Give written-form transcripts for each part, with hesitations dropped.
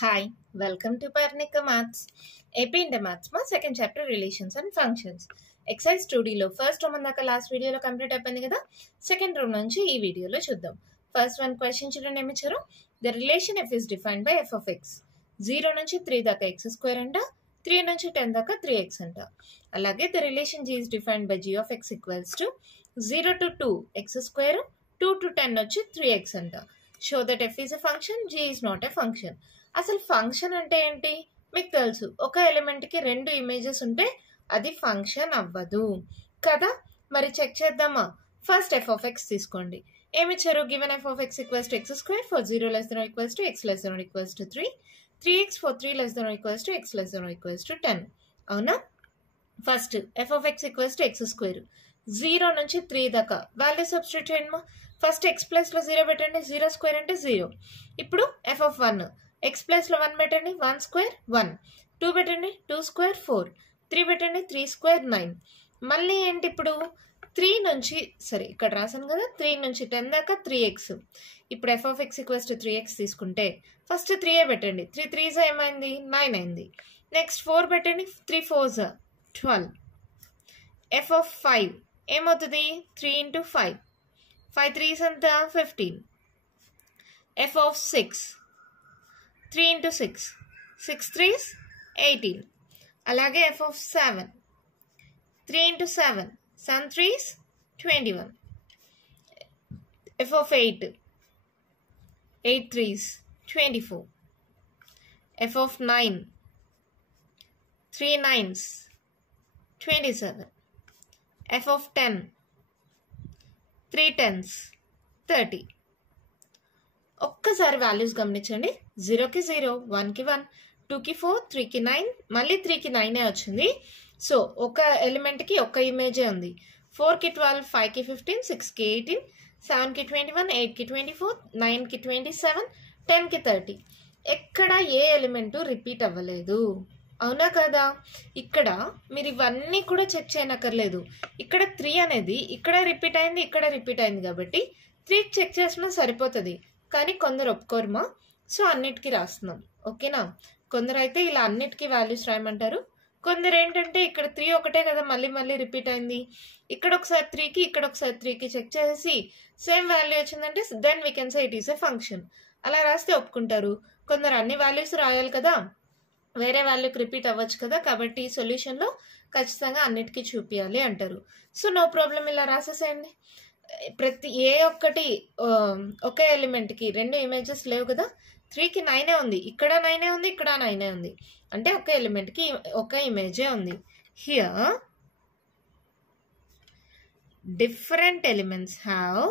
Hi, welcome to Parnika Maths. AP Inter Maths ma second chapter Relations and Functions. Exercise 2D లో first Rome దాకా last వీడియోలో complete అయిపోయింది కదా. Second Rome నుంచి ఈ వీడియోలో చూద్దాం. ఫస్ట్ వన్ క్వశ్చన్ చూడండి ఏమి ఇచ్చారు. The relation F is defined by f of X. 0 నుంచి 3 దాకా ఎక్స్ స్క్వేర్ అంట, 3 నుంచి 10 దాకా 3x అంట. అలాగే the relation g is defined by g of x equals to 0 to 2 x square, 2 to 10 వచ్చి 3x అంట. Show that f is a function, g is not a function. అసలు ఫంక్షన్ అంటే ఏంటి మీకు తెలుసు. ఒక ఎలిమెంట్కి 2 ఇమేజెస్ ఉంటే అది ఫంక్షన్ అవ్వదు కదా. మరి చెక్ చేద్దామా. ఫస్ట్ ఎఫ్ ఆఫ్ ఎక్స్ తీసుకోండి. ఏమి ఇచ్చారు. Given f of x equals to X square for 0 less than or equals to x less than or equals to 3, 3x for 3 less than or equals to x less than or equals to 10. అవునా. First F of x equals to X square 0 నుంచి 3 దాకా value substitute చేయండి. First X ప్లస్లో 0 పెట్టండి. 0 square అంటే 0. ఇప్పుడు F of 1 X ప్లస్లో 1 పెట్టండి. 1 స్క్వేర్ 1. 2 పెట్టండి. 2 స్క్వేర్ 4. 3 పెట్టండి. 3 స్క్వేర్ 9. మళ్ళీ ఏంటి ఇప్పుడు 3 నుంచి సరే ఇక్కడ రాసాను కదా. 3 నుంచి 10 దాకా 3x. ఇప్పుడు F of x equals to 3x తీసుకుంటే ఫస్ట్ 3 పెట్టండి. 3 3s ఏమైంది 9 అయింది. నెక్స్ట్ 4 పెట్టండి. 3 4s 12. ఎఫ్ ఆఫ్ 5 ఏమవుతుంది 3 into 5. 5 3s అంతా 15. F of 6 3 into 6. 6 3s 18. అలాగే F of 7 3 into 7. 7 3s 21. F of 8 8 3s 24. F of 9 3 9s 27. F of 10 3 10s 30. ఒక్కసారి values గమనించండి. 0కి 0, 1కి 1, 2కి 4, 3కి 9, మళ్ళీ 3కి 9 వచ్చింది. సో ఒక ఎలిమెంట్కి ఒక్క ఇమేజే ఉంది. 4కి 12, 5కి 15, 6కి 18, 7కి 21, 8కి 24, 9కి 27, 10కి 30. ఎక్కడ ఏ ఎలిమెంటు రిపీట్ అవ్వలేదు. అవునా కదా. ఇక్కడ మీరు ఇవన్నీ కూడా చెక్ చేయనక్కర్లేదు. ఇక్కడ 3 అనేది ఇక్కడ రిపీట్ అయింది, ఇక్కడ రిపీట్ అయింది కాబట్టి 3 చెక్ చేసినా సరిపోతుంది. కానీ కొందరు ఒప్పుకోరుమా. సో అన్నిటికీ రాస్తున్నాం. ఓకేనా. కొందరు అయితే ఇలా అన్నిటికీ వాల్యూస్ రాయమంటారు. కొందరు ఏంటంటే ఇక్కడ 3 ఒకటే కదా మళ్ళీ మళ్ళీ రిపీట్ అయింది. ఇక్కడ ఒకసారి 3కి ఇక్కడ ఒకసారి 3కి చెక్ చేసి సేమ్ వాల్యూ వచ్చిందంటే then we can say it is a function. అలా రాస్తే ఒప్పుకుంటారు. కొందరు అన్ని వాల్యూస్ రాయాలి కదా, వేరే వాల్యూకి రిపీట్ అవ్వచ్చు కదా, కాబట్టి ఈ సొల్యూషన్లో ఖచ్చితంగా అన్నిటికీ చూపించాలి అంటారు. సో నో ప్రాబ్లం, ఇలా రాసేసేయండి. ప్రతి ఏ ఒక్కటి ఒకే ఎలిమెంట్కి 2 ఇమేజెస్ లేవు కదా. 3కి 9 ఉంది, ఇక్కడ 9 ఉంది, ఇక్కడ 9 ఉంది. అంటే ఒక ఎలిమెంట్కి ఒక ఇమేజే ఉంది. Here different elements have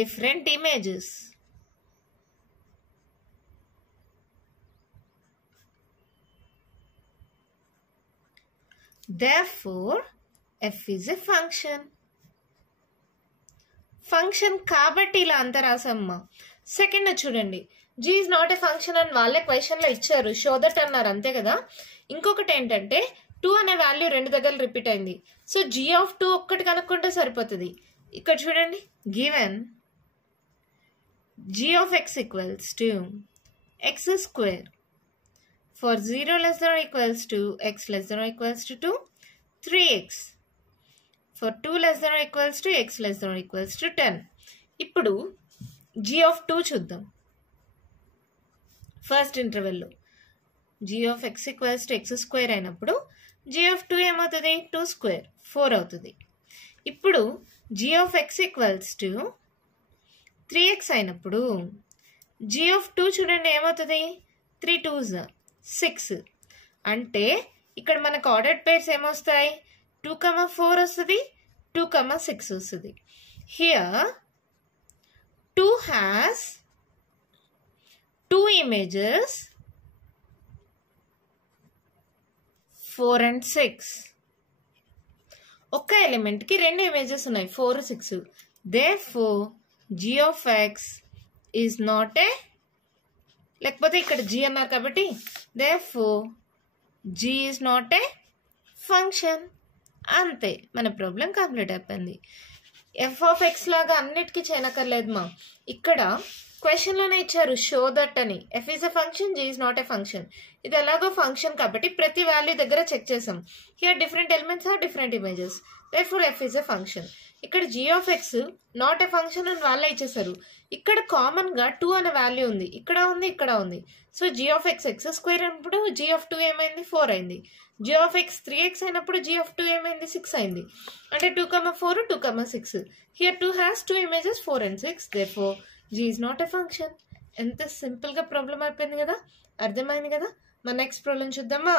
different images. Therefore, f is a function. Function కాబట్టి ఇలా అంత రాసమ్మా. సెకండ్ చూడండి. g is not a function అని వాళ్ళే క్వశ్చన్లో ఇచ్చారు. షో దట్ అన్నారు అంతే కదా. ఇంకొకటి ఏంటంటే 2 అనే వాల్యూ 2 దగ్గర రిపీట్ అయింది. సో g of 2 ఒక్కటి కనుక్కుంటే సరిపోతుంది. ఇక్కడ చూడండి. Given g of x equals to x square for 0 less than or equals to x less than or equals to 2, 3x for 2 less than or equals to x less than or equals to 10. ఇప్పుడు g of 2 చూద్దాం. First ఇంటర్వెల్లో g of x equals to x square అయినప్పుడు g of 2 ఏమవుతుంది 2 square 4 అవుతుంది. ఇప్పుడు g of x equals to 3x అయినప్పుడు g of 2 చూడండి ఏమవుతుంది 3 2s 6. అంటే ఇక్కడ మనకు ఆర్డర్డ్ పేర్స్ ఏమొస్తాయి 2, 4 వస్తుంది, 2, 6 వస్తుంది. Here 2 has 2 images 4 and 6. ఒక్క ఎలిమెంట్కి 2 ఇమేజెస్ ఉన్నాయి 4 6. Therefore g of x is not a, లేకపోతే ఇక్కడ g అన్నారు కాబట్టి therefore g is not a function. అంతే, మన ప్రాబ్లం కంప్లీట్ అయిపోయింది. ఎఫ్ ఆఫ్ ఎక్స్ లాగా అన్నిటికీ చేయనక్కర్లేదు మా. ఇక్కడ క్వశ్చన్లోనే ఇచ్చారు షో దట్ అని. F is a function, g is not a function. ఇది ఎలాగో ఫంక్షన్ కాబట్టి ప్రతి వాల్యూ దగ్గర చెక్ చేసాం. Here different elements are different images, therefore f is a function. ఇక్కడ g of x not a function అని వాళ్ళే ఇచ్చేసారు. ఇక్కడ కామన్ గా 2 అనే వాల్యూ ఉంది, ఇక్కడ ఉంది, ఇక్కడ ఉంది. So G of X X square అయినప్పుడు జీ ఆఫ్ 2 ఏమైంది 4 అయింది. జీ ఆఫ్ ఎక్స్ 3x అయినప్పుడు జీ ఆఫ్ 2 ఏమైంది 6 అయింది. అంటే 2,4 2,6. Here 2 has 2 images 4 and 6, therefore G is not a function. ఎంత సింపుల్ గా ప్రాబ్లం అయిపోయింది కదా, అర్థమైంది కదా. మన నెక్స్ట్ ప్రాబ్లం చూద్దామా.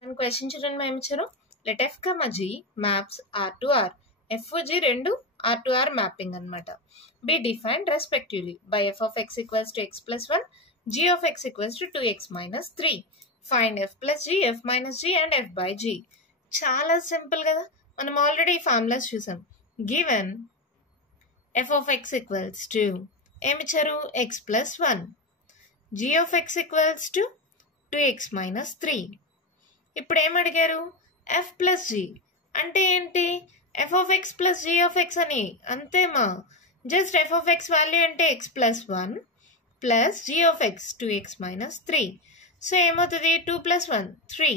నేను క్వశ్చన్ చూడండి మేము ఇచ్చారు. Let f comma g maps R to R. F g రెండు ఆర్ టు ఆర్ మ్యాపింగ్ అనమాట. Be defined respectively by f of x equals to x plus 1, g of x equals to 2x minus 3. Find f plus g, f minus g and f by g. చాలా simple కదా, మనం already formulas చూసాం. Given f of x equals to ఏమిచ్చారు x plus 1, g of x equals to 2x minus 3. ఇప్పుడు ఏమడిగారు F plus g అంటే ఏంటి, f of x plus g of X అని అంతేమా. Just f of x value అంటే x plus 1 plus g of x 2x minus 3. So ఏమవుతుంది 2 + 1 3,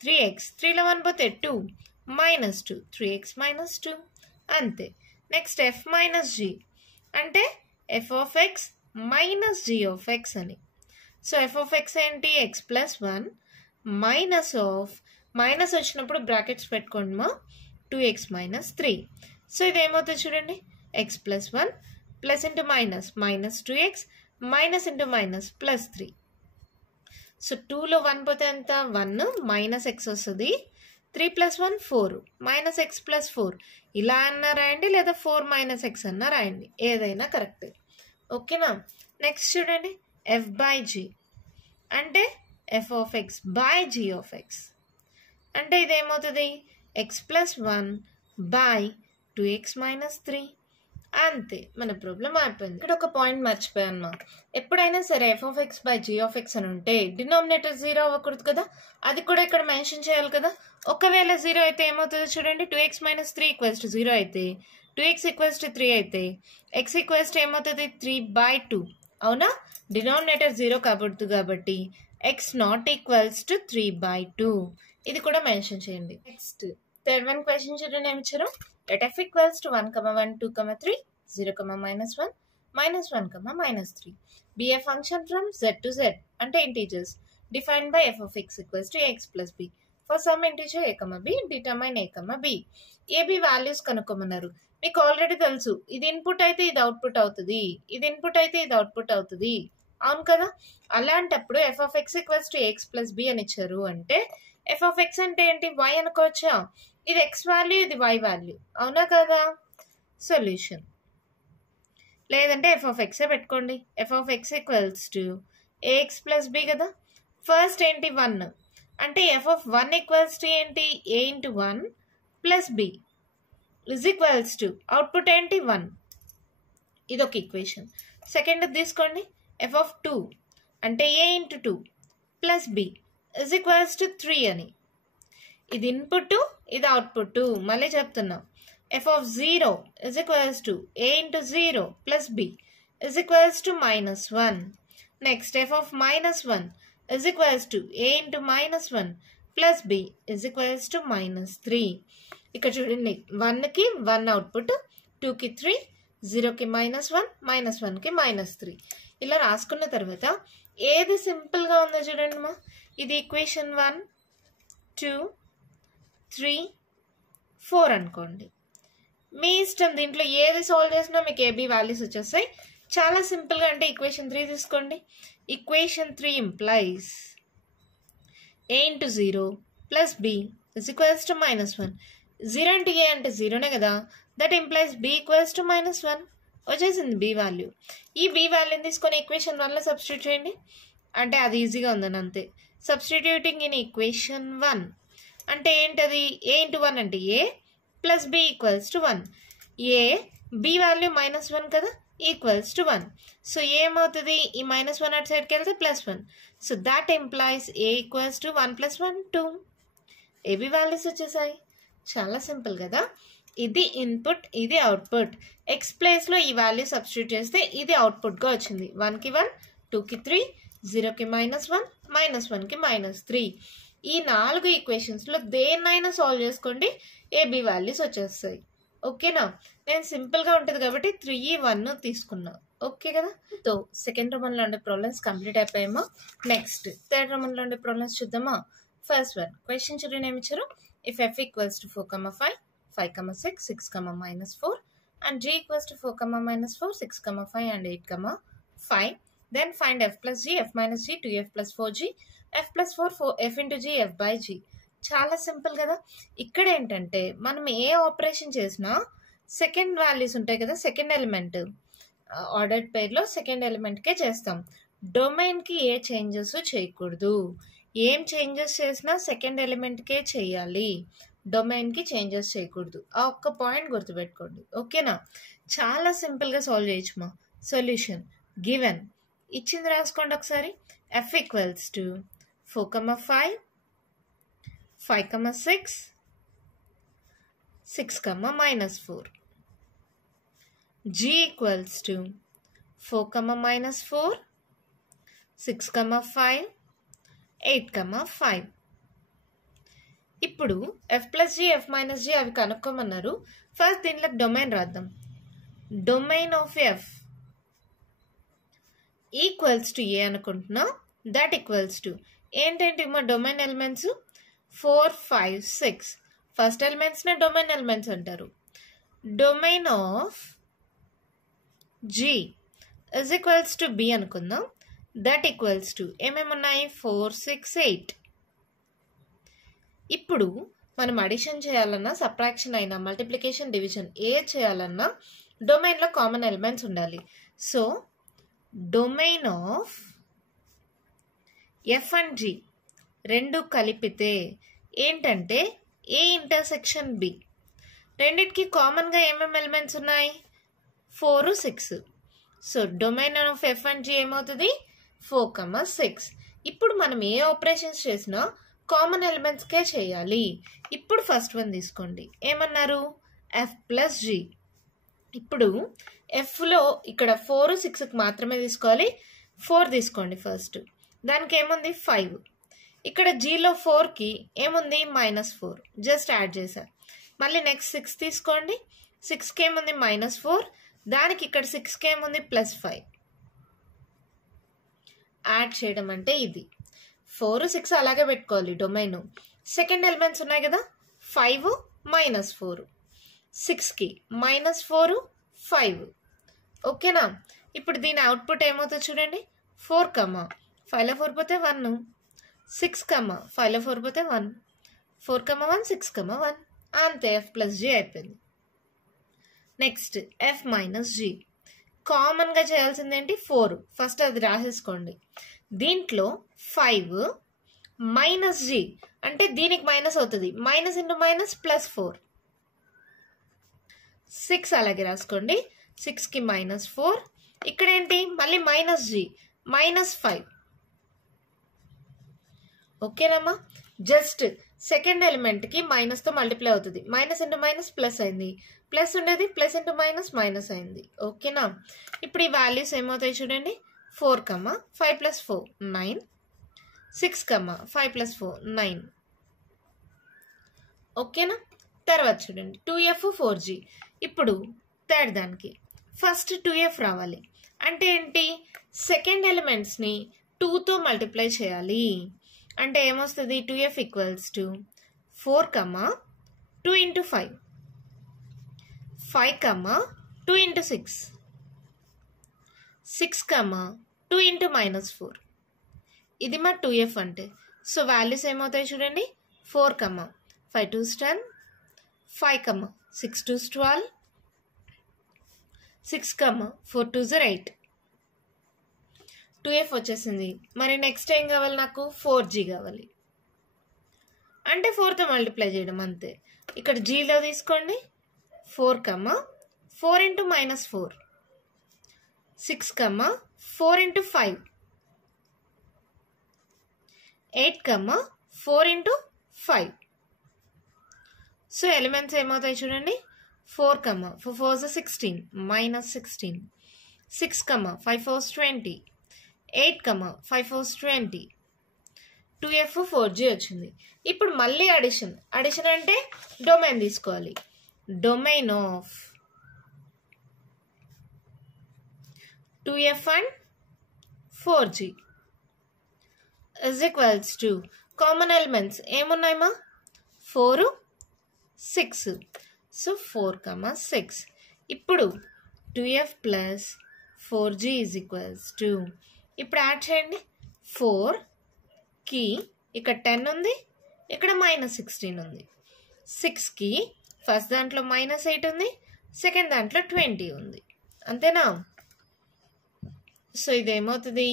3x, 3లో 1 పోతే 2 minus 2, 3x minus 2 అంతే. Next F minus G అంటే F of X minus G of X అని. So F of X ఏంటి X plus 1 minus of, minus వచ్చినప్పుడు brackets పెట్టుకోండి మా, 2x minus 3. So ఇది ఏమవుతుంది చూడండి X plus 1 plus into minus minus 2x minus into minus plus 3. So 2లో 1 పోతే ఎంత 1 మైనస్ ఎక్స్ వస్తుంది. 3 + 1 4 మైనస్ ఎక్స్ ప్లస్ 4. ఇలా అన్నా రాయండి లేదా 4 మైనస్ ఎక్స్ అన్నా రాయండి, ఏదైనా కరెక్ట్. ఓకేనా. నెక్స్ట్ చూడండి ఎఫ్ బై జీ అంటే F of X by G of x. అంటే ఇదేమవుతుంది x plus 1 by 2x minus 3. అంతే, మన ప్రాబ్లం అయిపోయింది. ఇక్కడ ఒక పాయింట్ మర్చిపోయాను మా. ఎప్పుడైనా సరే F of X by G of X అని ఉంటే డినామినేటర్ 0 అవ్వకూడదు కదా, అది కూడా ఇక్కడ మెన్షన్ చేయాలి కదా. ఒకవేళ 0 అయితే ఏమవుతుందో చూడండి 2x minus 3 = 0 అయితే 2x = 3 అయితే x = ఏమవుతుంది 3/2. అవునా, డినామినేటర్ 0 కాబట్టి x not equals to 3/2. ఇది కూడా మెన్షన్ చేయండి. నెక్స్ట్ థర్డ్ వన్ క్వశ్చన్ చూడండి ఏమి ఇచ్చారు. Let f equals to 1, 1, 2, 3, 0, minus 1, minus 1, minus 3. Be a function from z to z అంటే integers defined by f of x equals to x plus b. For some integer a, b, determine a, b. ab values కనుక్కోమన్నారు. మీకు already తెలుసు, ఇది input అయితే ఇది output అవుతుంది, ఇది input అయితే ఇది అవుట్పుట్ అవుతుంది. అవును కదా. అలాంటప్పుడు f of x equals to x plus b అని ఇచ్చారు అంటే f of x అంటే ఏంటి y అనుకోవచ్చా. ఇది x వాల్యూ, ఇది y వాల్యూ, అవునా కదా. సొల్యూషన్ లేదంటే f of x పెట్టుకోండి. f of x equals to ax plus b కదా. ఫస్ట్ ఏంటి 1 అంటే f of 1 equals to ఏంటి a into 1 plus b is equals to output ఏంటి 1. ఇది ఒక ఈక్వేషన్. సెకండ్ తీసుకోండి f of 2 అంటే a into 2 plus b is equals to 3 అని. ఇది ఇన్పుట్, ఇది అవుట్పుట్. మళ్ళీ చెప్తున్నా f of 0 is equals to a into 0 plus b is equals to -1. Next f of -1 is equals to a into -1 plus b is equals to -3. ఇక్కడ చూడండి 1కి 1 output, 2కి 3, 0కి -1, -1కి -3. ఇలా రాసుకున్న తర్వాత ఏది సింపుల్గా ఉందో చూడండి మా. ఇది ఈక్వేషన్ 1, 2, 3, 4 అనుకోండి. మీ ఇష్టం, దీంట్లో ఏది సాల్వ్ చేసినా మీకు ఏబీ వాల్యూస్ వచ్చేస్తాయి. చాలా సింపుల్గా అంటే ఈక్వేషన్ 3 తీసుకోండి. Equation 3 implies a into 0 plus b is equals to -1. 0 into a అంటే 0నే కదా. That implies b equals to -1. వచ్చేసింది b వాల్యూ. ఈ b వాల్యూని తీసుకొని ఈక్వేషన్ 1లో సబ్స్టిట్యూట్ చేయండి. అంటే అది ఈజీగా ఉందని అంతే. సబ్స్టిట్యూటింగ్ ఇన్ ఈక్వేషన్ 1 అంటే ఏంటది, a into 1 అంటే a plus b equals to 1. a b value -1 కదా, ఈక్వల్స్ టు 1. సో ఏమవుతుంది, ఈ -1 అటు సైడ్కి వెళ్తే +1. So that employees a equals to 1 + 1 2. AB values వచ్చేసాయి. చాలా సింపుల్ కదా. ఇది ఇన్పుట్, ఇది అవుట్పుట్. ఎక్స్ ప్లేస్లో ఈ వాల్యూ సబ్స్టిట్యూట్ చేస్తే ఇది అవుట్పుట్గా వచ్చింది. 1కి 1, 2కి 3, 0కి -1, -1కి -3. ఈ 4 ఈక్వేషన్స్లో దేన్నైనా సాల్వ్ చేసుకోండి, ఏబి వాల్యూస్ వచ్చేస్తాయి. ఓకేనా? నేను సింపుల్గా ఉంటుంది కాబట్టి 3, 1 తీసుకున్నా. ఓకే కదా? సో సెకండ్ రోమన్లో ఉండే ప్రాబ్లమ్స్ కంప్లీట్ అయిపోయామా? నెక్స్ట్ థర్డ్ రోమన్లో ఉండే ప్రాబ్లమ్స్ చూద్దామా? ఫస్ట్ వన్ క్వశ్చన్ చూడండి, ఏమి ఇచ్చారు? If f equals to 4, 5, 6, 6, -4 and g equals to 4, -4, 6, 5 and 8, 5, then find f plus g, f minus g, 2f plus 4g, f plus 4, f into g, f by g. చాలా simple కదా. ఇక్కడ ఏంటంటే మనం ఏ operation చేసినా second values ఉంటాయి కదా, second element ordered పేర్లో second ఎలిమెంట్కే చేస్తాం. డొమైన్కి ఏ చేంజెస్ చేయకూడదు. ఏం చేంజెస్ చేసినా సెకండ్ ఎలిమెంట్కే చేయాలి, డొమైన్కి చేంజెస్ చేయకూడదు. ఆ ఒక్క పాయింట్ గుర్తుపెట్టుకోండి. ఓకేనా? చాలా సింపుల్గా సాల్వ్ చేయొచ్చు. మా సొల్యూషన్ గివెన్ ఇచ్చింది, రాసుకోండి ఒకసారి. F equals to 4, 5, 5, 6, 6, -4. g equals to 4, -4, 6, 5, 8, 5. ఇప్పుడు f plus g, f minus g అవి కనుక్కోమన్నారు. ఫస్ట్ దీనిలో డొమైన్ రాద్దాం. Domain of f equals to A అనుకుంటున్నా. దట్ ఈక్వల్స్ టు ఏంటంటే మా డొమైన్ ఎలిమెంట్స్ 4, 5, 6. ఫస్ట్ ఎలిమెంట్స్నే డొమైన్ ఎలిమెంట్స్ అంటారు. Domain of g is equals to B అనుకుందాం. దట్ ఈక్వల్స్ టు ఏమేమి ఉన్నాయి? 4, 6, 8. ఇప్పుడు మనం అడిషన్ చేయాలన్నా, సబ్ట్రాక్షన్ అయినా, మల్టిప్లికేషన్, డివిజన్ ఏ చేయాలన్నా డొమైన్లో కామన్ ఎలిమెంట్స్ ఉండాలి. So domain of F and G రెండు కలిపితే ఏంటంటే ఏ ఇంటర్సెక్షన్ బి. రెండిటికి కామన్గా ఏమేమి ఎలిమెంట్స్ ఉన్నాయి? 4, 6. So domain of F and G ఏమవుతుంది? 4, 6. ఇప్పుడు మనం ఏ ఆపరేషన్స్ చేసినా కామన్ ఎలిమెంట్స్కే చేయాలి. ఇప్పుడు ఫస్ట్ వన్ తీసుకోండి, ఏమన్నారు? F plus G. ఇప్పుడు ఎఫ్లో ఇక్కడ 4, 6కి మాత్రమే తీసుకోవాలి. 4 తీసుకోండి ఫస్ట్. దానికి ఏముంది? 5. ఇక్కడ జీలో 4కి ఏముంది? -4. జస్ట్ యాడ్ చేశారు. మళ్ళీ నెక్స్ట్ 6 తీసుకోండి. 6కి ఏముంది? -4. దానికి ఇక్కడ 6కి ఏముంది? +5. యాడ్ చేయడం అంటే ఇది. 4, 6 అలాగే పెట్టుకోవాలి డొమైన్. సెకండ్ ఎలిమెంట్స్ ఉన్నాయి కదా, 5, -4. 6కి -4, 5. ఓకేనా? ఇప్పుడు దీని అవుట్పుట్ ఏమవుతుంది చూడండి. 4, 5లో 4 పోతే 1, 6, 5లో 4 పోతే 1, 4, 1, 6, 1. అంతే, ఎఫ్ ప్లస్ జీ అయిపోయింది. Next F minus G. కామన్గా చేయాల్సింది ఏంటి? 4. ఫస్ట్ అది రాసేసుకోండి. దీంట్లో 5 మైనస్ జీ అంటే దీనికి మైనస్ అవుతుంది. Minus into minus +4. 6 అలాగే రాసుకోండి. 6కి -4. ఇక్కడ ఏంటి? మళ్ళీ మైనస్ జీ, -5. ఓకేనమ్మా? జస్ట్ సెకండ్ ఎలిమెంట్కి మైనస్తో మల్టిప్లై అవుతుంది. మైనస్ ఇంటూ మైనస్ ప్లస్ అయింది, ప్లస్ ఉండేది ప్లస్ ఇంటూ మైనస్ మైనస్ అయింది. ఓకేనా? ఇప్పుడు ఈ వాల్యూస్ ఏమవుతాయి చూడండి. 4, 5 + 4 9, 6, 5 + 4 9. ఓకేనా? తర్వాత చూడండి 2f 4g. ఇప్పుడు థర్డ్ దానికి ఫస్ట్ 2f రావాలి. అంటే ఏంటి? సెకండ్ ఎలిమెంట్స్ని 2తో మల్టిప్లై చేయాలి. అంటే ఏమొస్తుంది? 2f equals to 4, 2 × 5, 5, 2 × 6, 6, 2 × -4. ఇది మా 2f అంటే. సో వాల్యూస్ ఏమవుతాయి చూడండి. 4, 5 2s 10, 5, 6 2s 12, 6, 4 2s 8. 2f వచ్చేసింది. మరి నెక్స్ట్ ఏం కావాలి నాకు? 4g కావాలి. అంటే 4తో మల్టిప్లై చేయడం అంతే. ఇక్కడ జీలో తీసుకోండి. 4, 4 × -4, 6, 4 × 5, 8, 4 × 5. సో ఎలిమెంట్స్ ఏమవుతాయి చూడండి. 4, 4 4s 16, minus 16. 6, 5 4s 20. 8, 5 4s 20. 2f 4g వచ్చింది. ఇప్పుడు మళ్ళీ అడిషన్ అంటే డొమైన్ తీసుకోవాలి. Domain of 2f and 4g is equals to common elements ఏమున్నాయమ్మా 4 6. సో 4, 6. ఇప్పుడు 2f plus 4g is equals to ఇప్పుడు యాడ్ చేయండి. 4కి ఇక్కడ 10 ఉంది, ఇక్కడ -16 ఉంది. 6కి ఫస్ట్ దాంట్లో -8 ఉంది, సెకండ్ దాంట్లో 20 ఉంది. అంతేనా? సో ఇదేమవుతుంది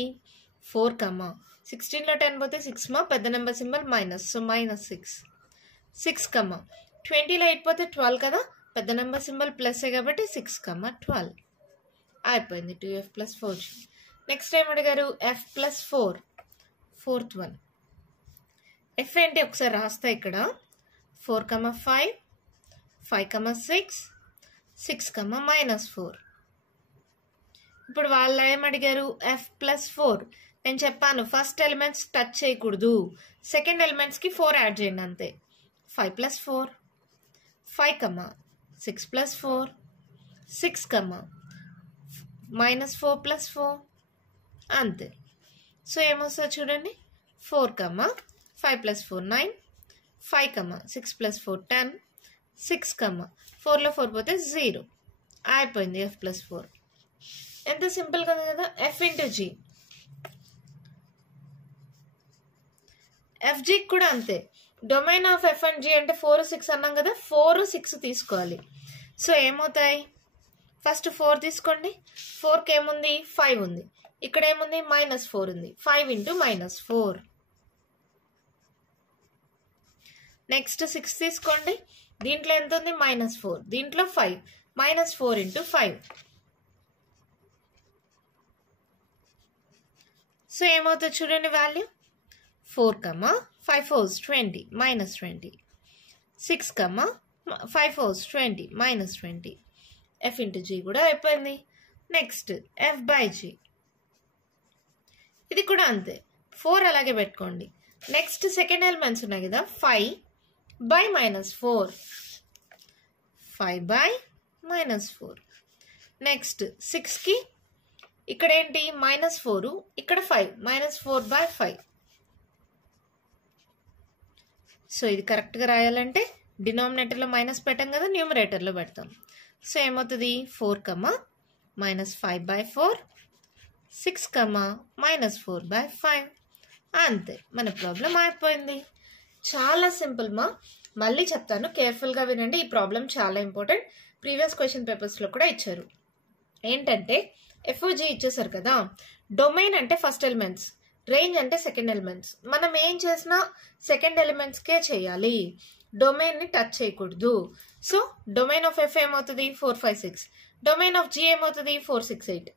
4, 16లో 10 పోతే 6 పెద్ద నెంబర్ సింబల్ మైనస్, సో -6. 6, 20లో 8 పోతే 12 కదా, పెద్ద నెంబర్ సింబల్ ప్లస్ఏ కాబట్టి 6, 12 అయిపోయింది. 2f plus 4g. Next time అడిగారు f plus 4, fourth one. F ఏంటి ఒకసారి రాస్తా. ఇక్కడ 4, 5, 5, 6, 6, -4. ఇప్పుడు వాళ్ళు ఏమడిగారు f ప్లస్ 4. నేను చెప్పాను ఫస్ట్ ఎలిమెంట్స్ టచ్ చేయకూడదు, సెకండ్ ఎలిమెంట్స్కి 4 యాడ్ చేయండి అంతే. 5 ప్లస్ 4, 5, 6 ప్లస్ 4, 6, -4 ప్లస్ 4 అంతే. సో ఏమొస్తుంది చూడండి 4, 5 ప్లస్ 4 9, 5, 6 ప్లస్ 4 10, 6, 4లో 4 పోతే 0 అయిపోయింది f ప్లస్ 4. ఎంత సింపుల్గా ఉంది కదా. f into g. fg కూడా అంతే. Domain of f and g అంటే 4 6 అన్నాం కదా, 4 6 తీసుకోవాలి. సో ఏమవుతాయి, ఫస్ట్ 4 తీసుకోండి. 4కి ఏముంది 5 ఉంది, ఇక్కడ ఏముంది -4 ఉంది. 5 ఇంటూ -4. నెక్స్ట్ 6 తీసుకోండి, దీంట్లో ఎంత ఉంది -4, దీంట్లో 5, -4 ఇంటూ 5. సో ఏమవుతుంది చూడండి value 4, 5 4s 20, -20. 6, 5 4s 20, -20. f into g కూడా అయిపోయింది. Next f by g. ఇది కూడా అంతే, 4 అలాగే పెట్టుకోండి. నెక్స్ట్ సెకండ్ ఎలిమెంట్స్ ఉన్నాయి కదా, 5 బై -4, 5 బై -4. నెక్స్ట్ 6కి ఇక్కడ ఏంటి -4, ఇక్కడ 5, -4 బై 5. సో ఇది కరెక్ట్గా రాయాలంటే డినామినేటర్లో మైనస్ పెట్టాం కదా, న్యూమరేటర్లో పెడతాం. సో ఏమవుతుంది 4, -5 బై 4, 6, -4 బై 5 అంతే. మన ప్రాబ్లం అయిపోయింది. చాలా సింపుల్ మా. మళ్ళీ చెప్తాను, కేర్ఫుల్గా వినండి. ఈ ప్రాబ్లం చాలా ఇంపార్టెంట్, ప్రీవియస్ క్వశ్చన్ పేపర్స్లో కూడా ఇచ్చారు. ఏంటంటే FG ఇచ్చేసారు కదా, డొమైన్ అంటే ఫస్ట్ ఎలిమెంట్స్, రేంజ్ అంటే సెకండ్ ఎలిమెంట్స్. మనం ఏం చేసినా సెకండ్ ఎలిమెంట్స్కే చేయాలి, డొమైన్ని టచ్ చేయకూడదు. సో డొమైన్ ఆఫ్ f ఏమవుతుంది 4 5 6, డొమైన్ ఆఫ్ g ఏమవుతుంది 4 6 8.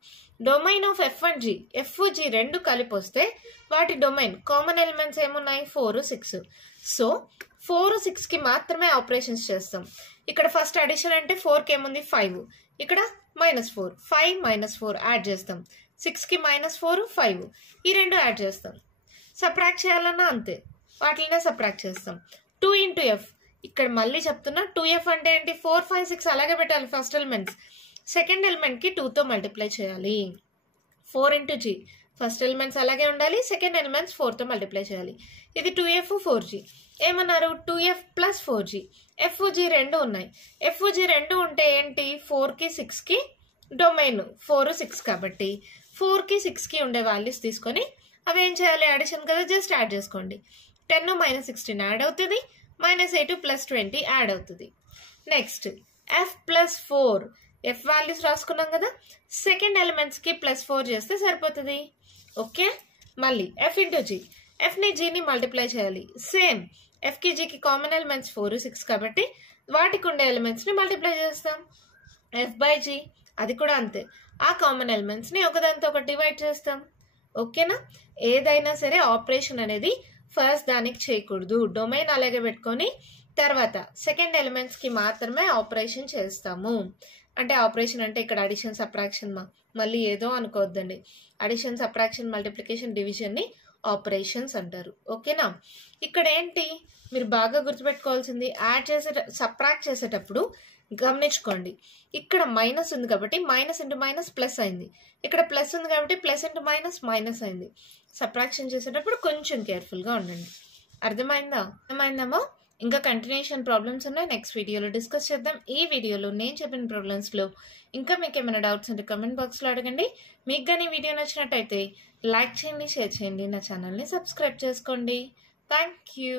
Domain of f and g, f g రెండు కలిపి వస్తే వాటి డొమైన్ కామన్ ఎలిమెంట్స్ ఏమున్నాయి 4 6. సో 4 6కి మాత్రమే ఆపరేషన్స్ చేస్తాం. ఇక్కడ ఫస్ట్ అడిషన్ అంటే 4కి ఏముంది 5, ఇక్కడ -4, 5 -4 యాడ్ చేస్తాం. 6కి -4 5, ఈ రెండు యాడ్ చేస్తాం. సబ్ట్రాక్ట్ చేయాలన్నా అంతే, వాటినే సబ్ట్రాక్ట్ చేస్తాం. 2 ఇంటూ f. ఇక్కడ మళ్ళీ చెప్తున్నా 2f అంటే ఏంటి 4 5 6 అలాగే పెట్టాలి ఫస్ట్ ఎలిమెంట్స్, సెకండ్ ఎలిమెంట్కి 2తో మల్టిప్లై చేయాలి. 4 ఇంటూ g, ఫస్ట్ ఎలిమెంట్స్ అలాగే ఉండాలి, సెకండ్ ఎలిమెంట్స్ 4తో మల్టిప్లై చేయాలి. ఇది 2f 4g. ఏమన్నారు 2f ప్లస్ 4g. fg రెండు ఉన్నాయి, fg రెండు ఉంటే ఏంటి 4కి 6కి డొమైన్ 4 6 కాబట్టి 4కి 6కి ఉండే వాల్యూస్ తీసుకొని అవి ఏం చేయాలి అడిషన్ కదా, జస్ట్ యాడ్ చేసుకోండి. 10 -16 యాడ్ అవుతుంది, -8 + 20 యాడ్ అవుతుంది. Next f plus 4, f values రాసుకున్నాం కదా, సెకండ్ ఎలిమెంట్స్కి +4 చేస్తే సరిపోతుంది. ఓకే, మళ్ళీ f ఇంటూ g, fని gని మల్టిప్లై చేయాలి. సేమ్ fకి gకి కామన్ ఎలిమెంట్స్ 4 6 కాబట్టి వాటికి ఉండే ఎలిమెంట్స్ని మల్టిప్లై చేస్తాం. f బై g అది కూడా అంతే, ఆ కామన్ ఎలిమెంట్స్ని ఒకదానితో ఒకటి డివైడ్ చేస్తాం. ఓకేనా? ఏదైనా సరే ఆపరేషన్ అనేది ఫస్ట్ దానికి చేయకూడదు, డొమైన్ అలాగే పెట్టుకొని తర్వాత సెకండ్ ఎలిమెంట్స్కి మాత్రమే ఆపరేషన్ చేస్తాము. అంటే ఆపరేషన్ అంటే ఇక్కడ అడిషన్ సబ్ట్రాక్షన్ మళ్ళీ ఏదో అనుకోవద్దండి. అడిషన్ సబ్ట్రాక్షన్ మల్టిప్లికేషన్ డివిజన్ని ఆపరేషన్స్ అంటారు. ఓకేనా? ఇక్కడ ఏంటి మీరు బాగా గుర్తుపెట్టుకోవాల్సింది, సబ్ట్రాక్ట్ చేసేటప్పుడు గమనించుకోండి. ఇక్కడ మైనస్ ఉంది కాబట్టి మైనస్ ఇంటూ మైనస్ ప్లస్ అయింది. ఇక్కడ ప్లస్ ఉంది కాబట్టి ప్లస్ ఇంటూ మైనస్ మైనస్ అయింది. సబ్ట్రాక్షన్ చేసేటప్పుడు కొంచెం కేర్ఫుల్గా ఉండండి. అర్థమైందమ్మా? ఇంకా కంటిన్యూషన్ ప్రాబ్లమ్స్ ఉన్నాయి, నెక్స్ట్ వీడియోలో డిస్కస్ చేద్దాం. ఈ వీడియోలో నేను చెప్పిన ప్రాబ్లమ్స్లో ఇంకా మీకు ఏమైనా డౌట్స్ ఉంటే కమెంట్ బాక్స్లో అడగండి. మీకు కానీ వీడియో నచ్చినట్టయితే లైక్ చేయండి, షేర్ చేయండి, నా ఛానల్ని సబ్స్క్రైబ్ చేసుకోండి. Thank you.